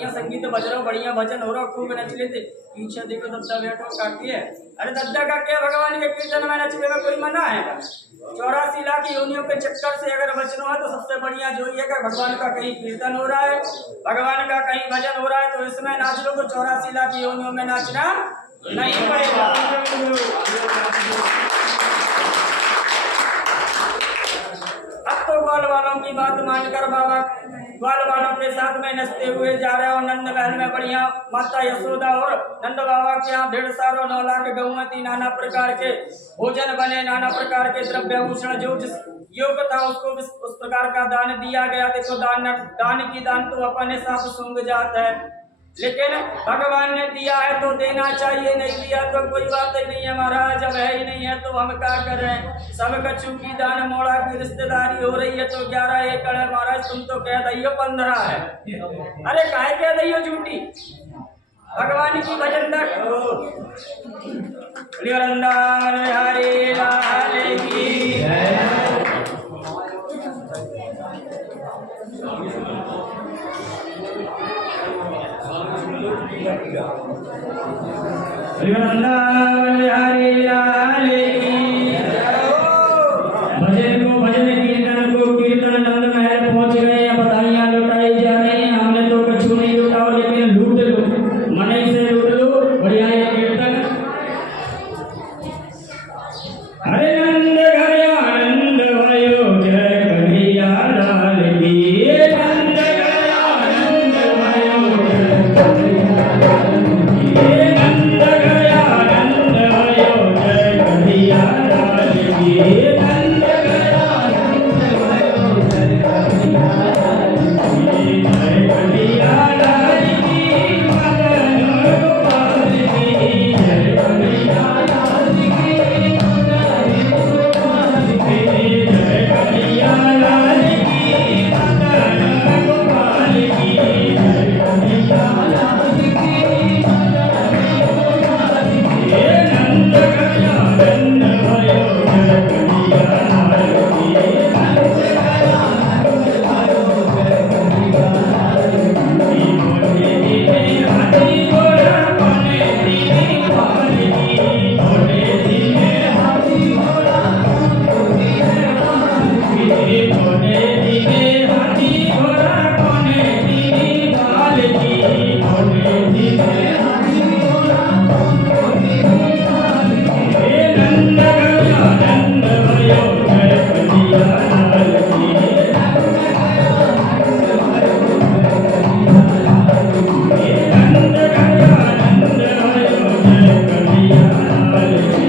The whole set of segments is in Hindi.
बढ़िया संगीत बज रहा, बढ़िया भजन हो रहा, खूब नच लेते। पीछे देखो दद्दा बैठो काकी है। अरे दद्दा का क्या, भगवान के कीर्तन में नचने में कोई मना है? 84 लाख योनियों के चक्कर से अगर बचना है तो सबसे बढ़िया जो ये है, भगवान का कहीं कीर्तन हो रहा है, भगवान का कहीं भजन हो रहा है, तो इसमें नाच लो, तो 84 लाख योनियों में नाचना नहीं पड़ेगा। अब तो ग्वाल वालों की बात मानकर बाबा ग्वाल वालों के साथ में नचते हुए जा रहे हो। नंद महल में बढ़िया माता यशोदा और नंद बाबा के यहाँ 150 9 लाख गौमती, नाना प्रकार के भोजन बने, नाना प्रकार के द्रव्य भूषण जो जिस योग्य था उसको उस प्रकार का दान दिया गया। देखो दान की दान तो अपने साथ सूंघ जाता है, लेकिन भगवान ने दिया है तो देना चाहिए, नहीं दिया तो कोई बात ही नहीं है महाराज। जब है ही नहीं है तो हम क्या करें? सब कछु की दान मोड़ा की रिश्तेदारी हो रही है तो 11 एकड़ है महाराज, तुम तो कह दई हो 15 है। अरे काहे कह दई हो झूठी? भगवान की भजन तक वृंदावन बिहारी लाल की वृंदावन बिहारी लाल की। भजन को भजन, कीर्तन को कीर्तन। नंद महल पहुंच गए, बधाइयां लुटाई जा रही हैं। हमने तो कछु नहीं लुटाओ, लेकिन लूट लो, मने से लूट लो, बढ़िया ये कीर्तन। अरे नंद घर आनंद भयो, जय कन्हैया लाल की। नंद घर आनंद भयो, जय कन्हैया लाल की। नंद घर आनंद भयो, जय कन्हैया लाल की। नंद घर आनंद भयो, जय कन्हैया लाल की। जय कन्हैया लाल की, मदन गोपाल की। जय कन्हैया लाल की, मदन गोपाल की। जय कन्हैया लाल की, मदन गोपाल की। जय कन्हैया लाल की, मदन गोपाल की। नंद घर आनंद भयो, जय कन्हैया लाल की। नंद घर आनंद भयो, जय कन्हैया लाल की। मोटे दीने हाथी घोड़ा, कोने दीने पाल की। मोटे दीने हाथी घोड़ा, कोने दीने पाल की। मोटे दीने हाथी घोड़ा, कोने दीने पाल की। मोटे दीने हाथी घोड़ा, कोने दीने पाल की। नंद घर आनंद भयो, जय कन्हैया लाल की। नंद घर आनंद भयो, जय कन्हैया लाल की। नंद घर आनंद भयो, जय कन्हैया लाल की।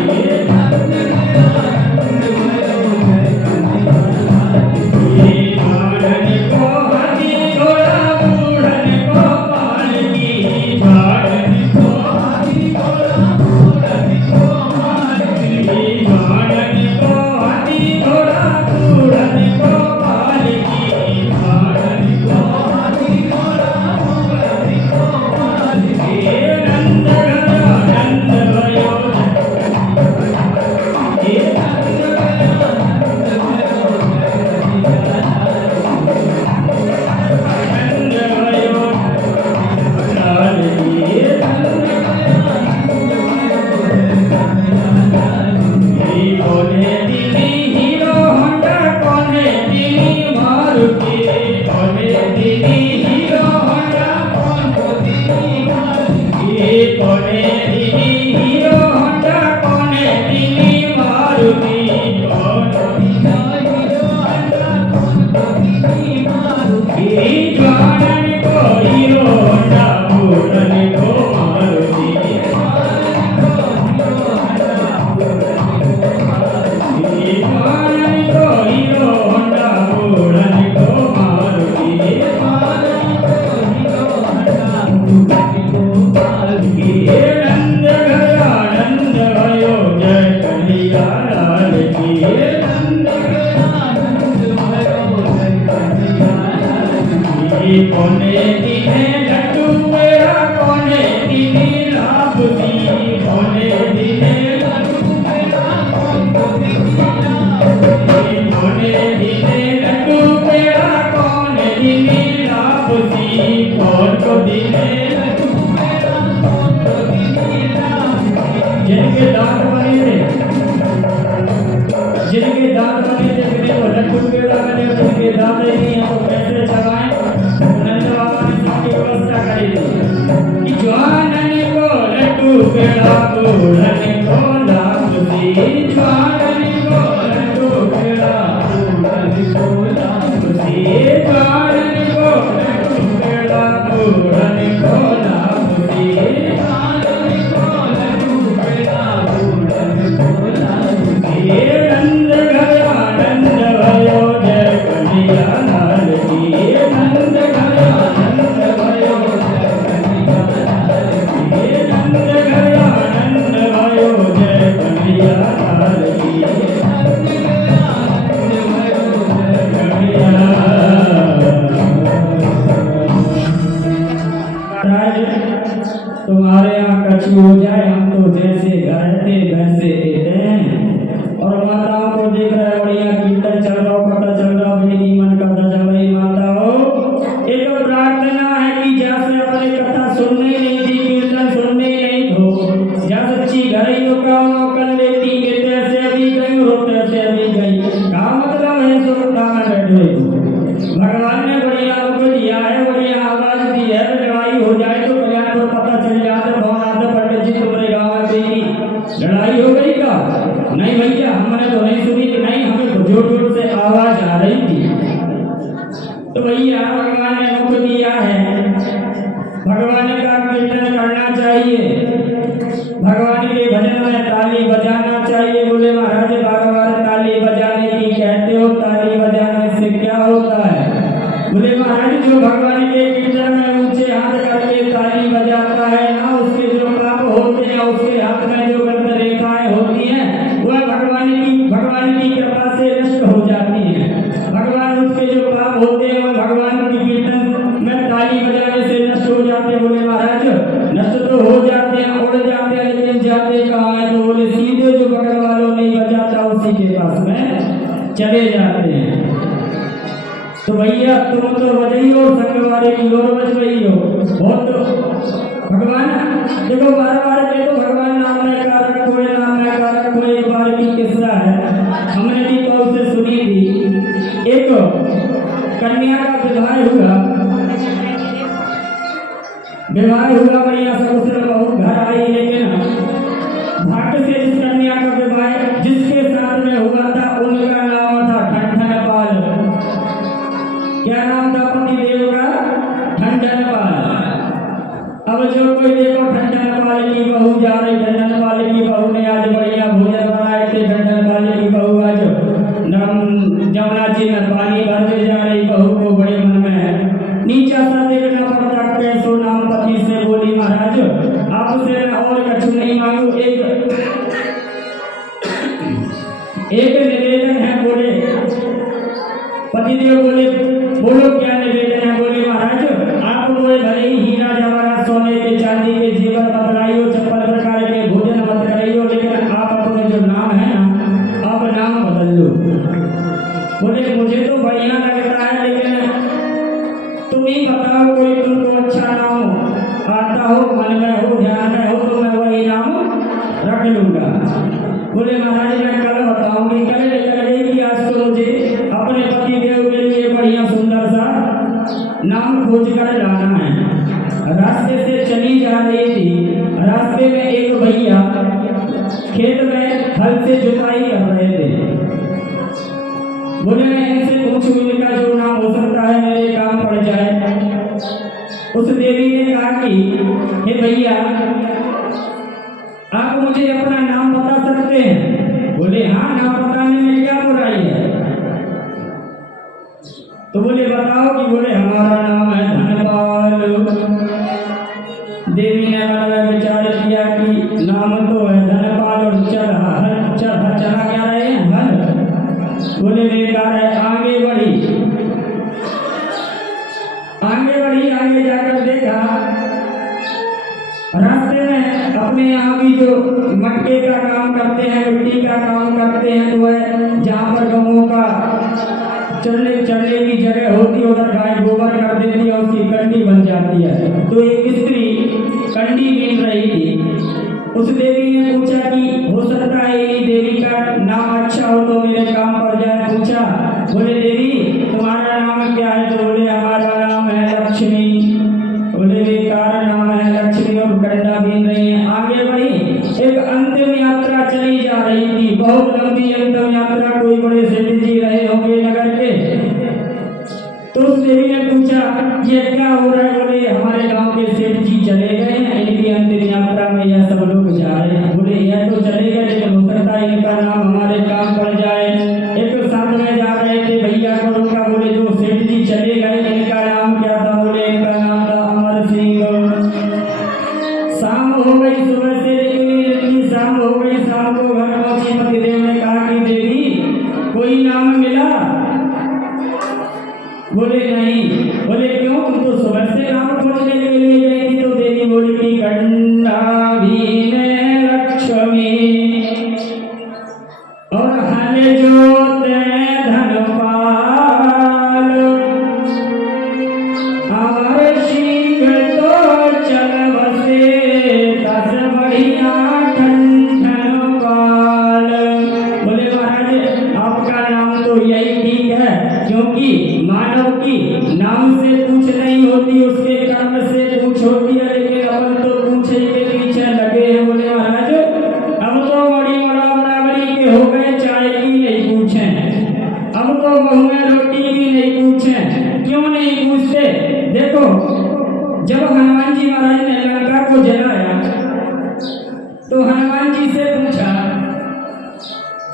नंद घर आनंद भयो, जय कन्हैया लाल की। झाड़न को हाथी घोड़ा, बूढ़न को पाल की। झाड़न को हाथी घोड़ा, बूढ़न को पाल की। झाड़न को हाथी घोड़ा, बूढ़न को पाल की। झाड़न को हाथी घोड़ा, बूढ़न को पाल की। नंद घर आनंद भयो, जय नंद घर आनंद भयो, जय कन्हैया लाल की। आनंद भयो लाल की। नंद घर आनंद भयो, जय कन्हैया लाल की। कोने दीनी हीरो होंडा, कोने दीनी मारुति। कोने दीनी हीरो होंडा, कोने दीनी मारुति। कोने दीनी हीरो होंडा, कोने दीनी मारुति। कोने दीनी हीरो होंडा, कोने दीनी मारुति। झाड़न को हीरो होंडा, बूढ़न को मारुति। झाड़न को हीरो होंडा, बूढ़न को मारुति। झाड़न को हीरो होंडा, बूढ़न को मारुति। झाड़न को हीरो होंडा, बूढ़न को मारुति। नंद जिनके दांत बने थे, जिनके दांत बने थे बिने वो लड्डू पेड़ा बने, जिनके दांत नहीं है वो कैसे चबाएं। नंद बाबा ने सबकी व्यवस्था करी थी कि ज्वानन को लड्डू पेड़ा बूढ़न को लापसी, ज्वानन को लड्डू पेड़ा बूढ़न को लापसी, ज्वानन को लड्डू पेड़ा बूढ़न को लापसी, ज्वानन को लड्डू पेड़ा बूढ़न को लापसी। नंद गया नंद भयो जय कन्हैया लाल की, नंद गया नंद भयो जय कन्हैया लाल की, नंद गया नंद भयो जय कन्हैया लाल की, नंद गया नंद भयो जय कन्हैया। तुम्हारे यहाँ कछु हो जाए हम तो जैसे रहते वैसे देते हैं। और माताओं को देख रहे बढ़िया कीर्तन चल रहा, पता चल रहा, मेरी मन करता चल रही माताओं। एक प्रार्थना है कि जैसे अपने कथा सुनने नहीं थी, कीर्तन सुनने नहीं हो, जब सच्ची घरियों का कर लेती के तैसे अभी गई हो तैसे अभी गई का मतलब है सुरता में बैठे। भगवान ने बढ़िया हमको दिया है, बढ़िया आवाज दी है, लड़ाई हो जाए तो कल्याण को पता चल जाता। भवन आते पंडित जी तुम्हारे गाँव में बेटी लड़ाई हो गई का? नहीं भैया हमने तो नहीं सुनी कि नहीं, हमें तो जोर जोर से आवाज आ रही थी। तो भैया भगवान ने हमको दिया है, भगवान का कीर्तन करना चाहिए, भगवान के भजन में ताली बजाना चाहिए। बोले महाराज बार बार ताली बजाने की कहते हो, ताली बजाने से क्या होता है? बोले महाराज जो भगवान के कीर्तन में ऊंचे हाथ करके ताली बजाता है ना, उसके जो पाप होते हैं, उसके हाथ में जो गलत रेखाएं होती हैं वह भगवान की कृपा से नष्ट हो जाती हैं। भगवान उसके जो पाप होते हैं वह भगवान की कीर्तन में ताली बजाने से नष्ट हो जाते हैं। बोले महाराज नष्ट तो हो जाते हैं, उड़ जाते हैं, लेकिन जाते कहाँ है? तो बोले सीधे जो बगल वालों नहीं बजाता उसी के पास में चले जाते हैं। तो भैया तुम तो बजाई हो, संगवारी की ओर बज गई हो बहुत। भगवान देखो बार बार देखो, भगवान नाम में कारक कोई, नाम में कारक कोई। एक बार की किस्सा है, हमने भी कौन से सुनी थी। एक कन्या का विवाह हुआ, बढ़िया ससुर बहू घर आई, लेकिन भाग्य से जिस कन्या का विवाह जिसके साथ में हुआ था उनका नाम था ठंडनपाल। क्या नाम था पति देव का? ठंडनपाल। अब जो कोई देखो ठंडनपाल की बहू जा रही, ठंडनपाल की बहू ने आज बढ़िया भोजन बनाए थे। ठंडनपाल की बहू आज जमुना जी में पानी भरने जा रही, बहू को बड़े मन में नीचा सा देखना पड़ता। कैसो नाम पति से बोली महाराज आपसे मैं और कछु नहीं मांगू, एक निवेदन है। बोले पतिदेव बोले बोलो क्या निवेदन है? बोले महाराज आप बोले भले ही हीरा जवाहरात सोने के चांदी के जेवर मत लाइयो, चप्पल प्रकार के भोजन मत कराइयो, लेकिन आप अपने जो नाम है ना आप नाम बदल लो। बोले मुझे तो बढ़िया लगता है, लेकिन तुम ही बताओ कोई तुमको अच्छा नाम आता हो, मन में हो, ध्यान में हो, तो मैं वही नाम रख लूंगा। बोले महाराज मैं कल बताऊंगी, कल लेकर जाएगी। आज तो मुझे अपने पति देव के लिए बढ़िया सुंदर सा नाम खोज कर लाना है। रास्ते से चली जा रही थी, रास्ते में एक भैया खेत में हल से जुताई कर रहे थे। बोले मैं इनसे पूछूं इनका जो नाम हो सकता है मेरे काम पड़ जाए। उस देवी ने कहा कि हे भैया आप मुझे अपना नाम बता सकते हैं? बोले हाँ, नाम बताने में क्या बुराई है? तो बोले बताओ कि बोले हमारा नाम है धनपाल। देवी ने मन में विचार किया कि नाम तो है धनपाल और चढ़ा क्या रहे हैं हल। बोले बेकार है, आगे बढ़ी, आगे जाकर देखा रास्ते में अपने यहाँ भी जो मटके का काम करते हैं, मिट्टी का काम करते हैं, तो है जहाँ पर गऊ का चढ़ने चढ़ने की जगह होती है, उधर गाय गोबर कर देती है, उसकी कंडी बन जाती है। तो एक स्त्री कंडी बीन रही थी। उस देवी ने पूछा कि हो सकता है ये देवी का नाम अच्छा हो तो मेरे काम पड़ जाए। पूछा, बोले देवी तुम्हारा नाम क्या है? तो बोले हमारा नाम है लक्ष्मी। बोले बेकार नाम है लक्ष्मी और कंडा बीन रही है। आगे बढ़ी, एक अंतिम यात्रा चली जा रही थी, बहुत लंबी अंतिम यात्रा। कोई बड़े सेठ जी रहे होंगे नगर के। तो उस देवी ने पूछा ये क्या हो रहा है? बोले हमारे गांव के सेठ जी चले गए हैं, इनकी अंतिम यात्रा में यह सब लोग जा रहे हैं। बोले यह तो चले गए, लेकिन हो सकता है इनका नाम हमारे काम पड़ जाए। एक साथ में जा रहे थे, भैया को रोका। बोले जो सेठ जी चले गए इनका नाम क्या था? बोले इनका नाम था अमर सिंह। शाम हो गई, सुबह से लेकर शाम हो गई। शाम को घर पहुंची, पतिदेव ने कहा कि देवी कोई नाम मिला? बोले नहीं। बोले क्यों? तुम तो सुबह से नाम खोजने के लिए गई थी। तो देवी बोली कि कंडा बीन लक्ष्मी और हल जोते धनपाल, हमारे सिंह तो चल बसे दस बढ़िया ठन पाल। बोले महाराज आपका नाम तो यही ठीक है, क्योंकि मानव की नाम से पूछ नहीं होती, उसके कर्म से पूछ होती है। लेकिन अपन तो पूछे के पीछे लगे हैं। बोले महाराज अब तो बड़ी बराबरी के हो गए, चाय की नहीं पूछे, अब तो बहुएं रोटी की नहीं पूछे। क्यों नहीं पूछते? देखो जब हनुमान जी महाराज ने लंका को जलाया तो हनुमान जी से पूछा,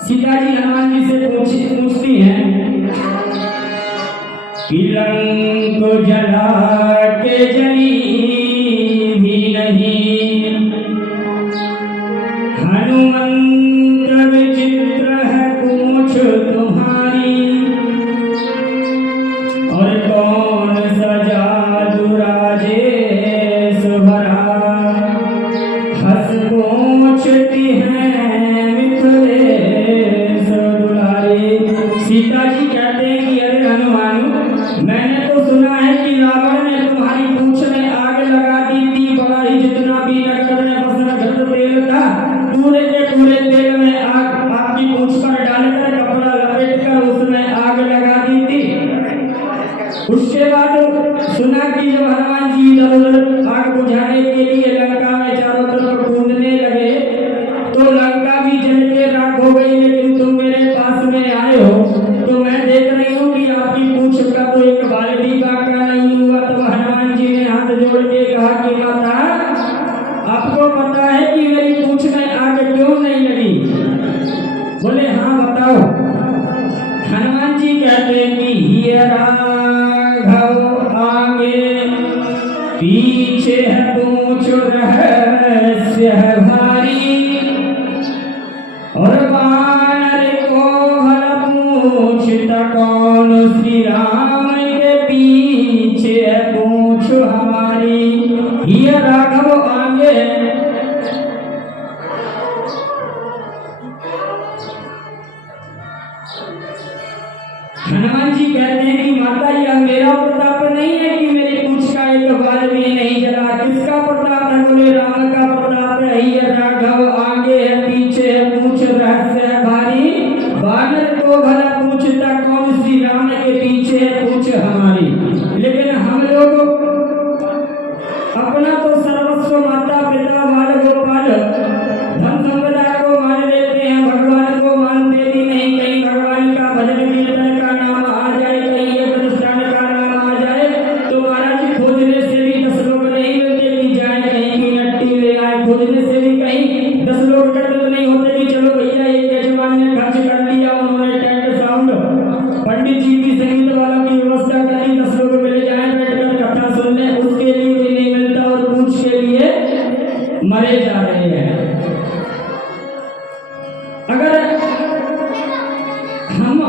सीता जी हनुमान जी से पूछती हैं कि लंक जला के जली भी नहीं, हनुमंत विचित्र है पूछ तुम्हारी, और कौन सजा दुराजेश भरा, हंस पूछती है मिथिलेश दुलारी। सीता जी कहते हैं कि अरे हनुमान, मैंने तो सुना है कि रावण ने तुम्हारी पूंछ में आग लगा दी थी। बड़ा ही जितना भी नगर में बसना घर तेल था, पूरे के पूरे तेल में आग आपकी पूंछ पर डालकर कपड़ा लपेट कर उसमें आग लगा दी थी। उसके बाद सुना कि जब हनुमान जी इधर आग बुझाने के लिए लंका में चारों तरफ कूदने लगे तो लंका भी जल के राख हो गई। लेकिन तुम मेरे पास में आए हो तो मैं देख रही हूँ कि आपकी पूंछ का तो एक बाल भी बाका नहीं हुआ। तब हनुमान जी ने हाथ जोड़ के कहा कि माता आपको पता है कि मेरी पूंछ में आग क्यों नहीं लगी? बोले हाँ बताओ। हनुमान जी कहते हैं कि ये राघव आगे पीछे है पूंछ रहस्य है भारी, और बानर को भला पूछता कौन, श्री राम के पीछे है पूंछ हमारी। ये राघव आगे हनुमान जी कहते हैं कि माता यह मेरा प्रताप नहीं है कि मेरी पूंछ का एक बाल भी नहीं जला। किसका प्रताप है? बोले राम का प्रताप है। ये राघव आगे है पीछे है पूंछ रहस्य है भारी, बानर को भला पूछता कौन, श्री राम के पीछे है पूंछ हमारी। लेकिन हम लोग अपना तो सर्वस्व माता पिता बाल गोपाल धन संपदा को मान लेते हैं, भगवान को मानते भी नहीं। कहीं भगवान का भजन कीर्तन का नाम आ जाए, कहीं एक अनुष्ठान का नाम आ जाए तो महाराज खोजने से भी 10 लोग नहीं मिलते कि जाए कहीं की नट्टी ले आए। खोजने से भी कहीं 10 लोग इकट्ठे नहीं होते कि चलो भैया एक यजमान ने खर्च कर दिया, उन्होंने टेंट साउंड पंडित जी की संगीत वाला की व्यवस्था कर दी, 10 लोग मिले जाए बैठकर कथा सुनने, उसके लिए भी नहीं मिलता और पूछ के लिए मरे जा रहे हैं। अगर हम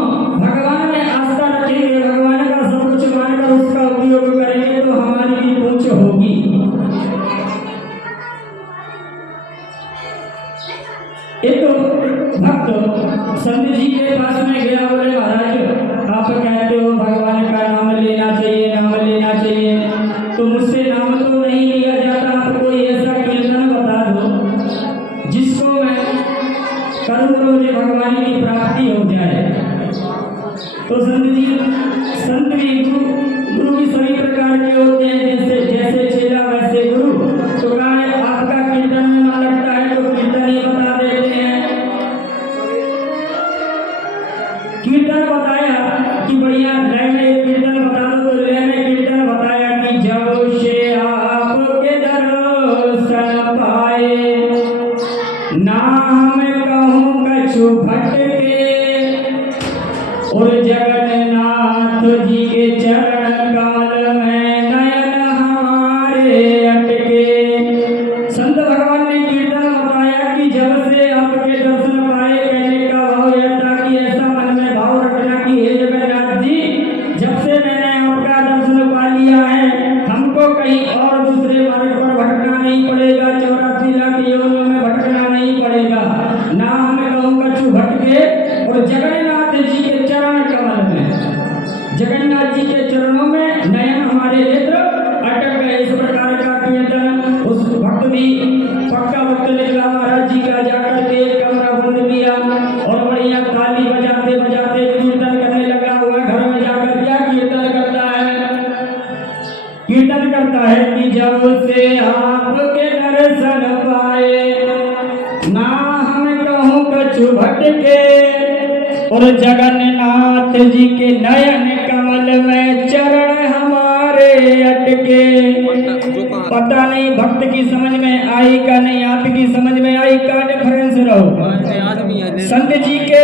भगवान में आस्था रखेंगे, भगवान का सब कुछ मानकर उसका उपयोग करेंगे तो हमारी भी पूंछ होगी। एक भक्त संत जी के पास में गया, बोले महाराज आप कहते हो भगवान का नाम लेना चाहिए, नाम लेना चाहिए, तो मुझसे नाम तो नहीं लिया जाता, आप कोई ऐसा कीर्तन बता दो जिसको मैं करूँ तो मुझे भगवान की प्राप्ति हो जाए। तो संत भी गुरु भी सभी प्रकार के होते हैं, जैसे जैसे चेला वैसे गुरु। तो कहा है आपका कीर्तन में मन लगता है तो कीर्तन ही बता देते हैं। कीर्तन बताया कि बढ़िया लय में कीर्तन बता दो, तो लय में कीर्तन बताया कि जब से आपके दर्शन पाए, नाम कहूँ कछु भटके, और जगन्नाथ जी के चरण कमल में नयन हमारे अटके। संत भगवान ने कीर्तन बताया कि जब से आपके दर्शन पाए, कहने का भाव यह था कि ऐसा मन में भाव रखना कि हे जगन्नाथ जी, जब से मैंने आपका दर्शन पा लिया है, हमको कहीं और दूसरे मार्ग पर भटकना नहीं पड़ेगा, 84 लाख योनियों में भटकना नहीं पड़ेगा, ना हमें कहूँ कछु भटके। और जगन्नाथ जी के चरण कमल में, जगन्नाथ जी के चरणों में नयन हमारे नेत्र अटक गए। इस प्रकार का कीर्तन उस भक्त भी पक्का भक्त निकला, महाराज जी का जाकर के कमरा बंद किया और बढ़िया ताली बजाते बजाते कीर्तन करने लगा हुआ। घर में जाकर क्या कीर्तन करता है? कीर्तन करता है कि जब से आपके दर्शन पाए, ना हम कहूँ कछु भटके, और जगन्नाथ जी के नयन कमल में चरण हमारे अटके। पता नहीं भक्त की समझ में आई का नहीं, आपकी समझ में आई का डिफरेंस रहो। संत जी के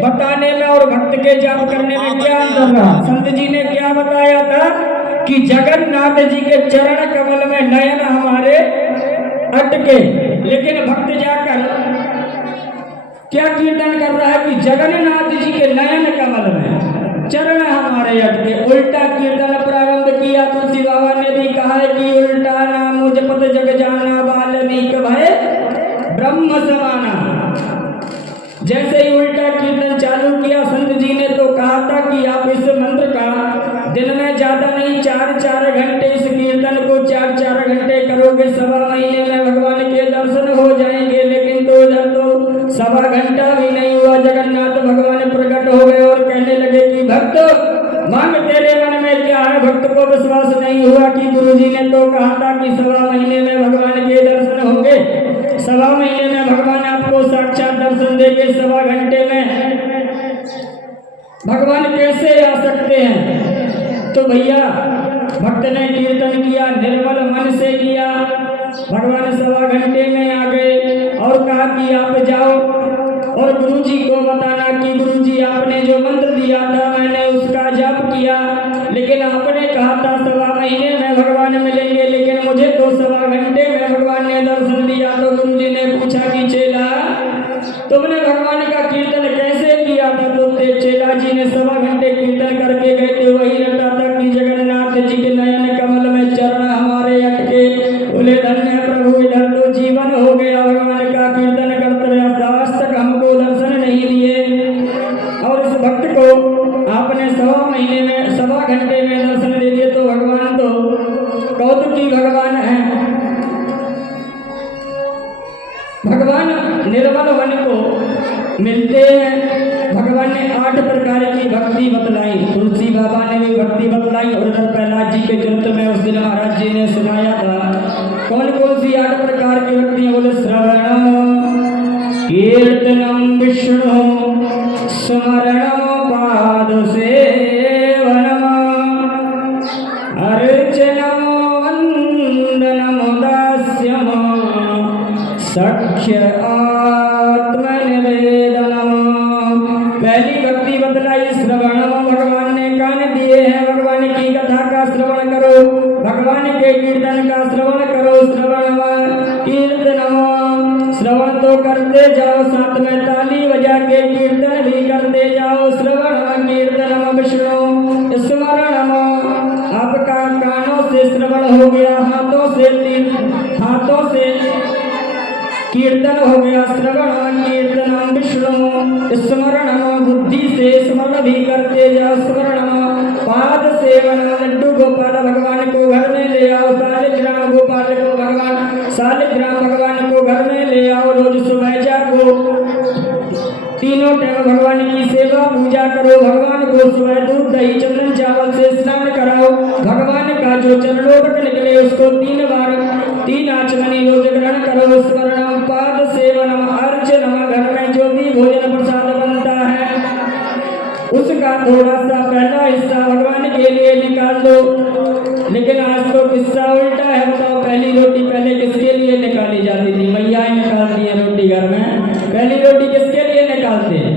बताने में और भक्त के जाप करने में क्या अंतर रहा? संत जी ने क्या बताया था कि जगन्नाथ जी के चरण कमल में नयन हमारे अटके, लेकिन भक्त जाकर क्या कीर्तन कर रहा है कि जगन्नाथ जी के नयन कमल में चरण हमारे अटके। उल्टा कीर्तन प्रारंभ किया। तुलसी बाबा ने भी कहा है कि उल्टा नाम जपत जग जाना, वाल्मीकि भय ब्रह्म समाना। जैसे ही उल्टा कीर्तन चालू किया संत जी ने तो कहा था कि आप इस मंत्र का दिन में ज्यादा नहीं 4-4 घंटे, इस कीर्तन को 4-4 घंटे करोगे, 1.25 महीने में भगवान के दर्शन हो जाएंगे। लेकिन तो इधर तो 1.25 घंटा भी नहीं हुआ, जगन्नाथ भगवान प्रकट हो गए और कहने लगे कि भक्त मांग तेरे मन में क्या है। भक्त को विश्वास नहीं हुआ कि गुरुजी ने तो कहा था कि 1.25 महीने में भगवान के दर्शन होंगे, 1.25 महीने में भगवान आपको साक्षात दर्शन देंगे, 1.25 घंटे में भगवान कैसे आ सकते हैं। तो भैया भक्त ने कीर्तन किया, निर्मल मन से किया, भगवान 1.25 घंटे में आ गए और कहा कि आप जाओ और गुरुजी को बताना कि गुरुजी आपने जो मंत्र दिया था मैंने उसका जाप किया, लेकिन आपने कहा था 1.25 महीने में भगवान मिलेंगे, लेकिन मुझे तो 1.25 घंटे में भगवान ने दर्शन दिया। तो गुरुजी ने पूछा कि चेला तुमने भगवान का कीर्तन कैसे किया था? तो चेला जी ने 1.25 घंटे कीर्तन करके गए थे। वही लगता था कि जगन्नाथ जी के नयन कमल में चरण हमारे अटके। बोले धन्य प्रभु, इधर तो जीवन हो गया भगवान का कीर्तन करते रहे, आज तक हमको दर्शन नहीं दिए, और इस भक्त को आपने 1.25 महीने में 1.25 घंटे में दर्शन दे दिए। तो भगवान तो कौतुकी भगवान है। भगवान निर्मल मन को मिलते हैं। भगवान ने 8 प्रकार की भक्ति बतलाई, तुलसी बाबा ने भी भक्ति बतलाई और उधर प्रहलाद जी के चरित्र में उस दिन महाराज जी ने सुनाया था। कौन कौन सी 8 प्रकार की भक्तियां? बोले श्रवणम कीर्तनम विष्णु स्मरणम पाद सेवनम अर्चनम वंदनम दास्यम सख्य आत्मनिवेदनम। पहली भक्ति बतलाई श्रवणम, भगवान ने कान दिए हैं, भगवान की कथा का श्रवण करो, भगवान के कीर्तन का श्रवण करो। श्रवणम कीर्तनम, श्रवण तो करते जाओ, साथ में ताली बजा के कीर्तन भी करते जाओ। श्रवणम कीर्तनम विष्णु स्मरणम, आपका कानों से श्रवण हो गया, हाथों से कीर्तन हो गया श्रवण कीर्तनम विष्णु स्मरण बुद्धि से स्मरण भी करते जाओ स्मरण पाद सेवन लड्डू गोपाल भगवान को घर में ले आओ शालिग्राम गोपाल को भगवान शालिग्राम भगवान को घर में ले आओ रोज सुबह जागो तीनों टाइम भगवान की सेवा पूजा करो भगवान को सुबह दूध दही चंदन चावल से स्नान कराओ भगवान का जो चरणों तक निकले उसको 3 बार 3 आचमनी रोज ग्रहण करो स्मरणम पाद सेवनम अर्चनम घर में जो भी भोजन प्रसाद बनता है उसका थोड़ा सा पहला हिस्सा भगवान के लिए निकाल दो लेकिन आज तो किस्सा उल्टा है बताओ पहली रोटी पहले किसके लिए निकाली जाती थी मैया निकालती है रोटी घर में पहली रोटी किसके लिए निकालते हैं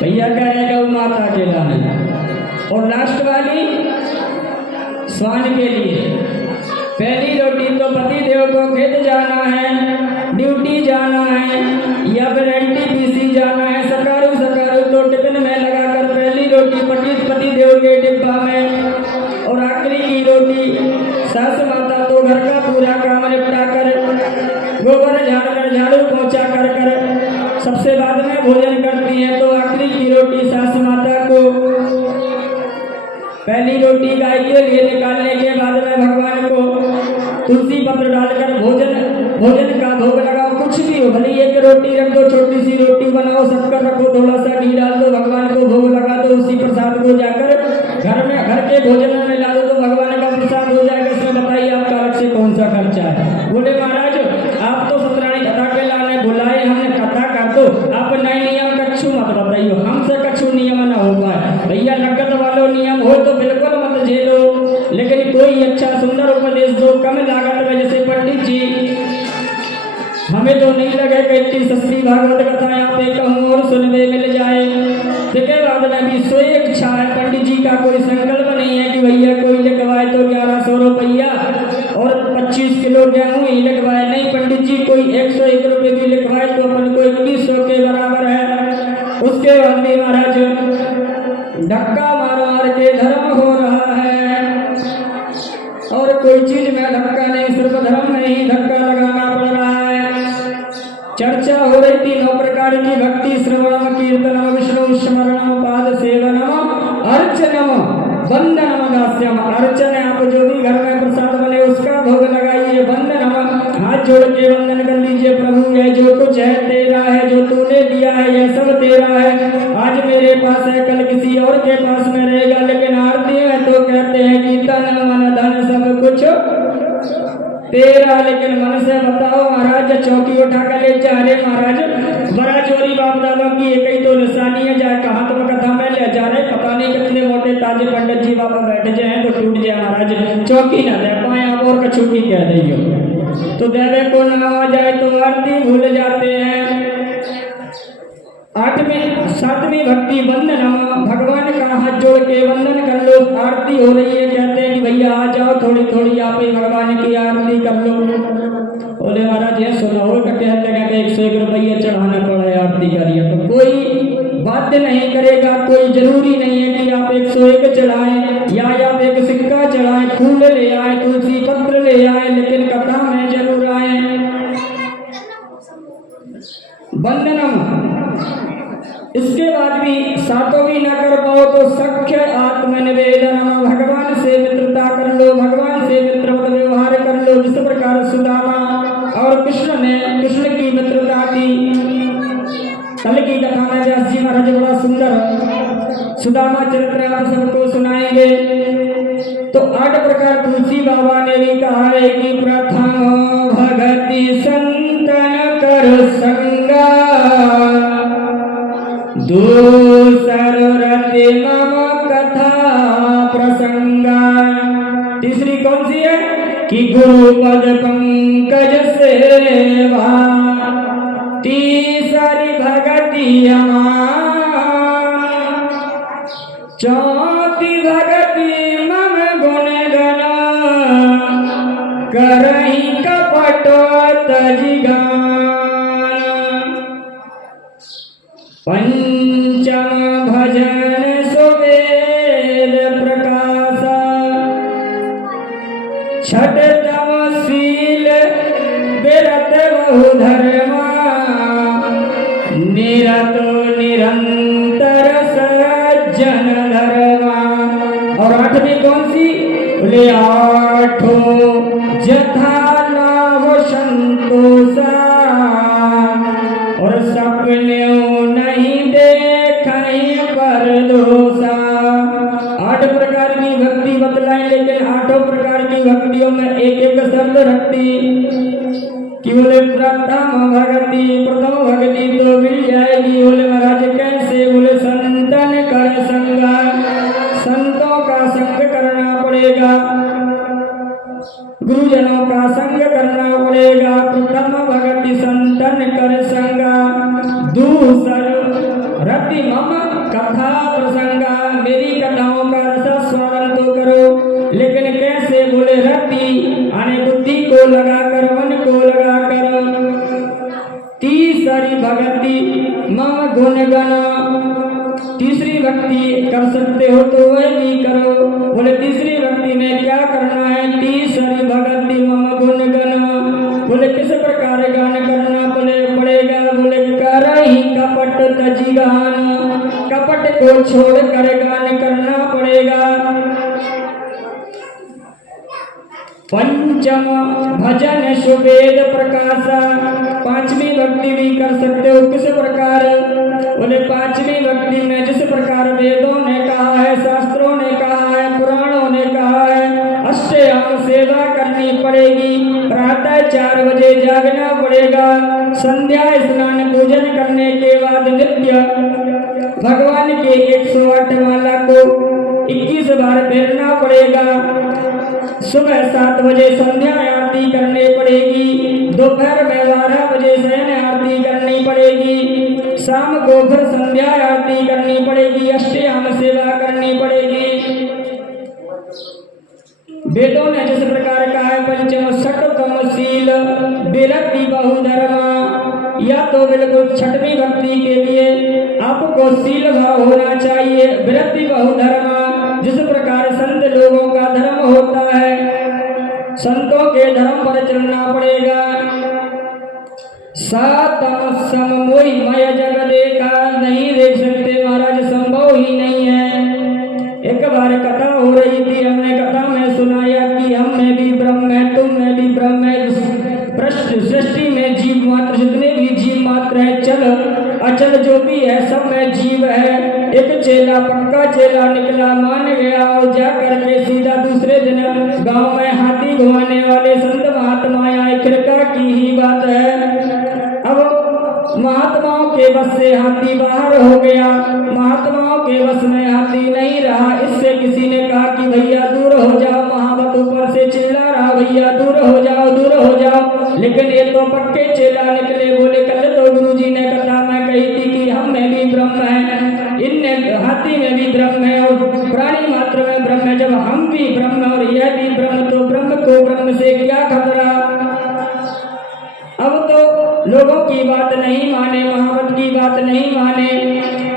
भैया कह रहे गौ माता के लाने और लास्ट वाली स्वान के लिए पहली रोटी तो पति देव को खेत जाना है ड्यूटी जाना है या फिर एनटीपीसी जाना है सकारू तो टिफिन में लगाकर पहली रोटी पति देव के डिब्बा में और आखिरी की रोटी सास माता तो घर का पूरा काम निपटा कर गोबर झाड़कर झाड़ू पोंछा कर सबसे बाद में भोजन करती है तो आखिरी की रोटी सास माता को पहली रोटी गाय के लिए निकालने के बाद में भगवान को तुलसी पत्र डालकर भोजन का भोग लगाओ कुछ भी हो भले एक रोटी रख दो छोटी सी रोटी बनाओ शक्कर रखो थोड़ा सा घी डाल दो भगवान को भोग लगा दो उसी प्रसाद को जाकर घर के भोजन में ला दो तो भगवान का प्रसाद हो जाएगा इसमें बताइए आपका अलग से कौन सा खर्चा है बोले महाराज आप तो सतराणी कथा के लाने बुलाए हमने कथा कर दो आप नए नियम कछु मत बताइए हमसे कछु नियम ना हो पाए भैया नगद वालों नियम हो तो बिल्कुल मत झेलो लेकिन कोई अच्छा सुंदर उपदेश दो कम लागत में जैसे पंडित जी हमें तो नहीं लगे कि इतनी सस्ती भागवत कथा यहाँ पे कहूँ और सुनने मिल जाए इसके बाद में भी सो इच्छा है पंडित जी का कोई संकल्प नहीं है कि भैया कोई लिखवाए तो 1100 रुपया और 25 किलो गेहूँ ही लिखवाए नहीं पंडित जी कोई 101 रुपये भी लिखवाए तो अपन को 2100 के बराबर है उसके बाद भी महाराज धक्का मार के धर्म हो रहा है और कोई चीज में धक्का नहीं सिर्फ धर्म में ही धक्का लगाना पड़ रहा है चर्चा हो रही थी 9 प्रकार की भक्ति श्रवणम कीर्तनम विष्णु स्मरणम पाद सेवनम अर्चनम वंदनम दास्यम अर्चन आप जो भी घर में प्रसाद बने उसका भोग लगाइए वंदनम हाथ जोड़ के वंदन कर लीजिए प्रभु है जो कुछ है तेरा है जो तूने दिया है यह सब तेरा है आज मेरे पास है कल किसी और के पास में रहेगा लेकिन आरती है तो कहते हैं कि तन मन धन सब कुछ तेरा लेकिन मन से बताओ महाराज चौकी उठा कर ले जा रहे महाराज बड़ा चोरी बाप दादा की एक ही तो निशानी है जाए कहाँ तुम कथा में ले जा रहे पता नहीं कितने मोटे ताजे पंडित जी बाबा बैठ जाए तो टूट जाए महाराज चौकी ना दे पाए आप और कछु की कह रही हो तो देवे को ना आ जाए तो आरती भूल जाते हैं 7वीं भक्ति वंदनम भगवान का हाथ जोड़ के वंदन कर लो आरती हो रही है कहते हैं कि भैया आ जाओ थोड़ी थोड़ी आप ही भगवान की आरती कर लो बोले महाराज ये सुनो का कहते हैं 101 रुपया चढ़ाना पड़ा आरती करिए तो कोई बाध्य नहीं करेगा कोई जरूरी नहीं है कि आप 101 चढ़ाएं या आप एक सिक्का चढ़ाएं फूल ले आए तुलसी पत्र ले आए लेकिन कथा में जरूर आए वंदनम इसके बाद भी 7वीं न कर पाओ तो सख्य आत्मनिवेदनम भगवान से मित्रता कर लो भगवान से मित्रवत व्यवहार कर लो जिस प्रकार सुदामा और कृष्ण की मित्रता की कल की कथा में व्यास जी महाराज बड़ा सुंदर सुदामा चरित्र आप सबको सुनाएंगे तो 8 प्रकार तुलसी बाबा ने भी कहा है कि प्रथम भगति संतन कर संगा दूसर रति मम कथा प्रसंगा तीसरी कौन सी है कि गुरु पद पंकज सेवा तीसरी भगति चौथी भगति मम गुण गण करही कपट तजिगान पंचम भजन सुवेद प्रकाश और आठवीं कौन सी? बोले आठों जथा लाभ संतोषा और सपने नहीं देखाई पर दोषा। 8 प्रकार की भक्ति बतलाई, लेकिन 8 प्रकार की भक्तियों में एक एक शब्द रखती कि बोले प्रथम भक्ति तो मिल जाएगी। बोले महाराज कैसे? बोले संतन कर संगा, संतों का संग करना पड़ेगा, गुरुजनों का संग करना पड़ेगा। प्रथम भक्ति संतन कर संगा, दूसर रति मम कथा प्रसंगा, मेरी कथाओं का रस स्वागत तो करो, लेकिन कैसे? बोले रति आने बुद्धि को लगाकर, मन को लगाकर। तीसरी भक्ति मम गुणगण, तीसरी भक्ति कर सकते हो तो वह भी करो। बोले तीसरी भक्ति में क्या करना है? तीसरी भक्ति मम गुणगण। बोले किस प्रकार गान करना पड़ेगा? बोले कर ही कपट तजी गान, कपट को छोड़ कर गान करना पड़ेगा। पंचम भजन सुवेद प्रकाशा, 5वीं भक्ति भी कर सकते हो। किस प्रकार? बोले 5वीं भक्ति में जिस प्रकार वेदों ने कहा है, शास्त्रों ने कहा है, पुराणों ने कहा है, अष्टयाम सेवा करनी पड़ेगी, प्रातः 4 बजे जागना पड़ेगा, संध्या स्नान पूजन करने के बाद नित्य भगवान के 108 माला को 21 बार फेरना पड़ेगा, सुबह 7 बजे संध्या आरती करनी पड़ेगी, दोपहर में 12 बजे शयन आरती करनी पड़ेगी, शाम को फिर संध्या आरती करनी पड़ेगी, अष्टयाम सेवा करनी पड़ेगी। वेदों ने जिस प्रकार कहा है पंचम षटतम शील विरक्ति बहुधर्मा, या तो बिल्कुल 6वीं भक्ति के लिए आपको शील भाव होना चाहिए, विरक्ति बहुधर्मा, जिस प्रकार संत लोगों का धर्म होता है, संतों के धर्म पर चलना पड़ेगा। सातम सम मोहि मय जग देखा, नहीं देख सकते महाराज, संभव ही नहीं है। एक बार कथा हो रही थी, हमने कथा में सुनाया कि हम में भी ब्रह्म है, तुम में भी ब्रह्म है, सृष्टि में जीव मात्र, जितने भी जीव मात्र है, चल अचल जो भी है, सब में जीव है। एक चेला पक्का चेला निकला, मान गया और जा करके सीधा दूसरे दिन गांव में हाथी घुमाने वाले संत महात्मा आए। कृपा की ही बात है, अब महात्माओं के बस से हाथी बाहर हो गया, महात्माओं के बस में हाथी नहीं रहा। इससे किसी ने कहा कि भैया दूर हो जाओ, महावत ऊपर से चिल्ला रहा, भैया दूर हो जाओ, दूर हो जाओ। लेकिन ये तो पक्के चेला निकले, बोले कल तो गुरुजी ने कथा में कही थी कि हम में भी ब्रह्म है, इनने हाथी में भी ब्रह्म है और प्राणी मात्र में ब्रह्म है। जब हम भी ब्रह्म और यह भी ब्रह्म, तो ब्रह्म को ब्रह्म से क्या खतरा। अब तो लोगों की बात नहीं माने, महावत की बात नहीं माने,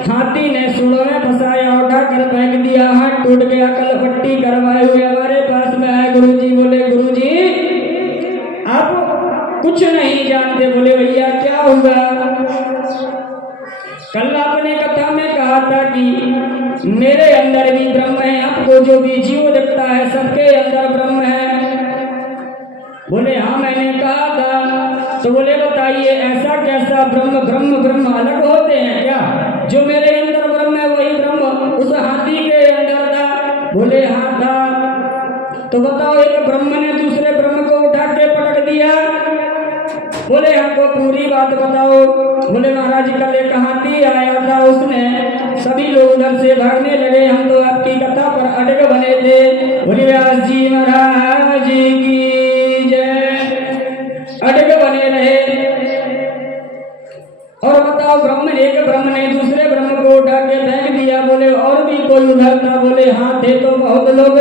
हाथी ने सूढ़ों में फंसाया, उठाकर फेंक दिया, हाथ टूट गया, कल पट्टी करवाए हुए हमारे पास में आए गुरुजी। बोले गुरुजी आप कुछ नहीं जानते। बोले भैया क्या हुआ? कल आपने कथा में कहा था कि मेरे अंदर भी ब्रह्म है, आपको जो भी जीव दिखता है सबके अंदर ब्रह्म है। बोले हाँ मैंने कहा था। तो बोले बताइए ऐसा कैसा ब्रह्म? ब्रह्म ब्रह्म अलग होते हैं क्या? जो मेरे अंदर ब्रह्म है वही ब्रह्म उस हाथी के अंदर था। बोले हाँ था। तो बताओ एक ब्रह्म ने दूसरे ब्रह्म को उठा के पटक दिया। बोले हमको पूरी बात बताओ। बोले महाराज कल एक हाथी आया था, उसने सभी लोग उधर से भागने लगे, हम तो आपकी कथा पर अटक बने थे। बोले व्यास जी महाराज जी की जय, अटक बने रहे। और बताओ ब्रह्म, एक ब्रह्म ने दूसरे ब्रह्म को उठा के फेंक दिया। बोले और भी कोई उधर था? बोले हाँ थे तो बहुत लोग।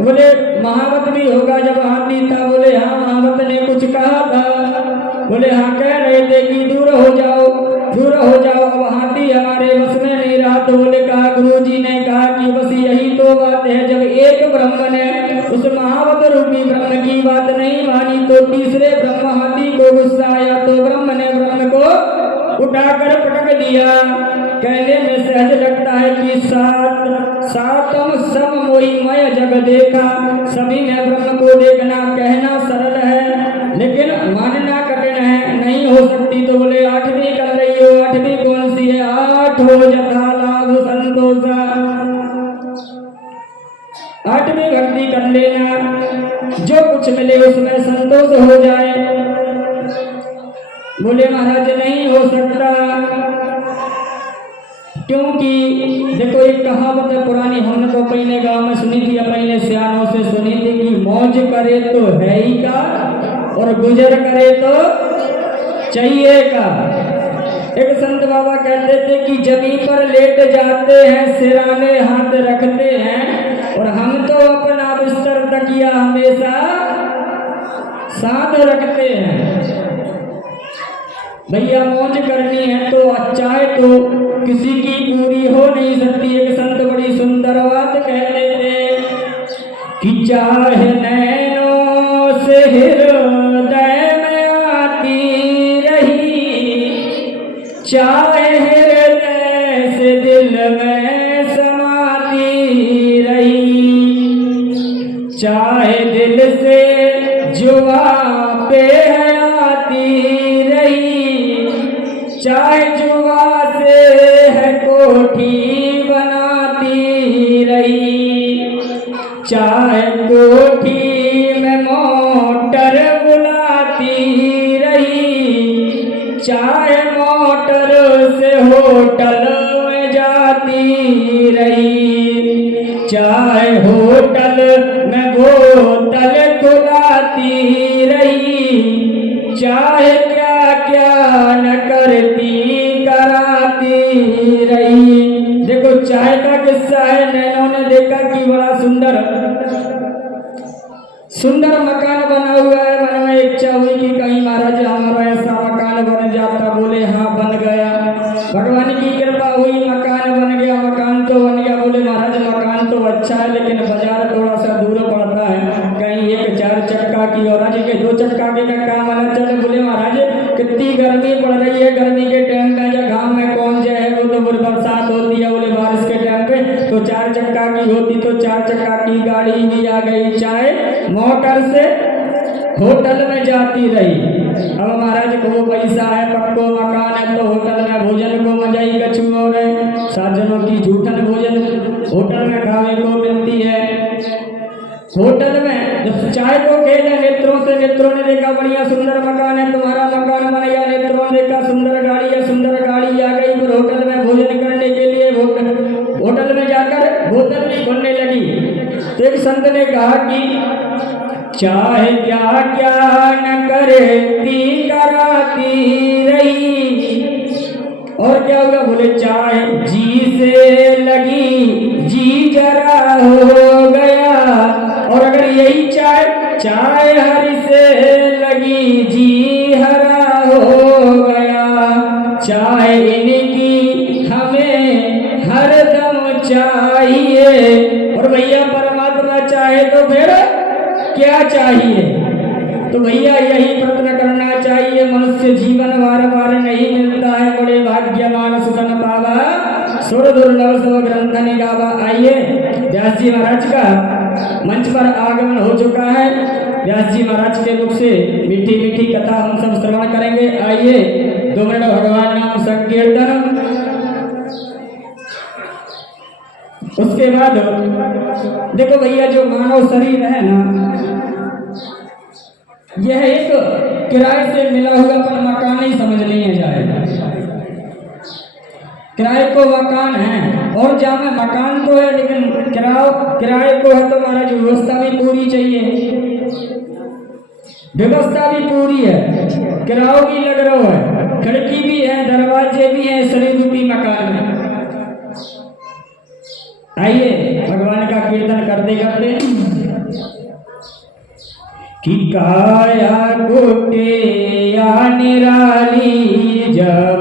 बोले महावत भी होगा जब हाथी था? बोले हाँ महावत ने कुछ कहा था। बोले हाँ कह रहे थे कि दूर हो जाओ, दूर हो जाओ, अब हाथी हमारे बस में नहीं रहा। तो बोले कहा गुरुजी ने कहा कि बस यही तो बात है, जब एक ब्रह्म ने उस महावत रूपी ब्रह्म की बात नहीं मानी तो तीसरे ब्रह्म हाथी को गुस्सा आया तो ब्रह्म ने ब्रह्म को उठाकर पटक दिया। कहने में सहज लगता है कि सातम सम मोहि मय जग देखा। सभी में ब्रह्म को देखना कहना सरल है लेकिन मानना कठिन है, नहीं हो सकती। तो बोले आठवीं कर रही हो, आठवीं कौन सी है? आठ हो जथा लाभ संतोष, आठवीं भक्ति कर लेना, जो कुछ मिले उसमें संतोष हो जाए। बोले महाराज नहीं हो सकता, क्योंकि देखो एक कहावत है पुरानी, हमने तो पहले गांव में सुनी थी, पहले सियानों से सुनी थी कि मौज करे तो है ही का और गुजर करे तो चाहिए का। एक संत बाबा कहते थे कि जमीन पर लेट जाते हैं, सिराने हाथ रखते हैं, और हम तो अपना बिस्तर तकिया हमेशा साथ रखते हैं। भैया मौज करनी है तो चाहे तो किसी की पूरी हो नहीं सकती। एक संत बड़ी सुंदर बात कहते थे कि चाहे नैनों से हृदय में आती रही, चाहे हृदय से दिल में समाती रही, चाहे दिल से जुआ पे है आती रही, चाहे जुआ से है कोठी बनाती रही, चाहे कोठी में मोटर बुलाती रही, चाहे मोटर से होटल में जाती रही, चाहे होटल में बोतल खुलाती रही, चाहे क्या क्या न करती कराती रही। देखो चाय का किस्सा है, नैनों ने देखा कि बड़ा सुंदर सुंदर मकान बना हुआ है। मन में इच्छा हुई कि कहीं महाराज हमारा ऐसा मकान बन जाता। बोले हाँ बन गया, भगवान की कृपा हुई, मकान बन गया। मकान तो बन गया। बोले महाराज मकान तो अच्छा है लेकिन बाजार थोड़ा सा दूर पड़ता है, कहीं एक 4 चक्का की और आज के 2 चक्का के का काम आना चले। बोले महाराज कितनी गर्मी पड़ रही है, गर्मी के टाइम पे या गाँव में कौन जो है वो तो बरसात होती है। बोले बारिश के टाइम पे तो 4 चक्का की होती तो 4 चक्का की गाड़ी भी आ गई, चाहे मोटर से होटल में जाती रही। अब महाराज को पैसा है, पक्को मकान है, तो होटल में भोजन को मजा ही कछु और है। साजनों की जूठन भोजन होटल में खाने को मिलती है। होटल में जब चाय को खेले नेत्रों से, नेत्रों ने देखा बढ़िया सुंदर मकान है, तुम्हारा मकान बन गया। नेत्रों ने देखा सुंदर गाड़ी है, सुंदर गाड़ी आ गई। फिर होटल में भोजन करने के लिए होटल में जाकर बोतल भी खोलने लगी। तो एक संत ने कहा कि चाहे क्या क्या न करती कराती रही, और क्या हुआ? बोले चाहे जी से लगी जी जरा हो गया, और अगर यही चाहे हरि से लगी जी हरा हो गया, चाहे इनकी हमें हरदम चाहिए। और भैया परमात्मा चाहे तो फिर क्या चाहिए? तो भैया यही प्रयत्न करना चाहिए। मनुष्य जीवन बार बार नहीं मिलता है, बड़े भाग्यवान सुतन पावा, सुर दुर्लभ सब ग्रंथ निगावा। आइए व्यास जी महाराज का मंच पर आगमन हो चुका है। व्यास जी महाराज के मुख से मीठी मीठी कथा हम सब श्रवण करेंगे। आइए 2 मिनट भगवान नाम संकीर्तन, उसके बाद देखो भैया जो मानव शरीर है ना, यह एक किराए से मिला हुआ पर मकान ही समझ लिया जाएगा। किराए को मकान है, और जहाँ में मकान तो है लेकिन किराए को है तो महाराज व्यवस्था भी पूरी चाहिए, व्यवस्था भी पूरी है, किराया भी लग रहा है, खिड़की भी है, दरवाजे भी हैं शरीर रूपी मकान में। आइए भगवान का कीर्तन करते करते कि काया कोटे या निराली जब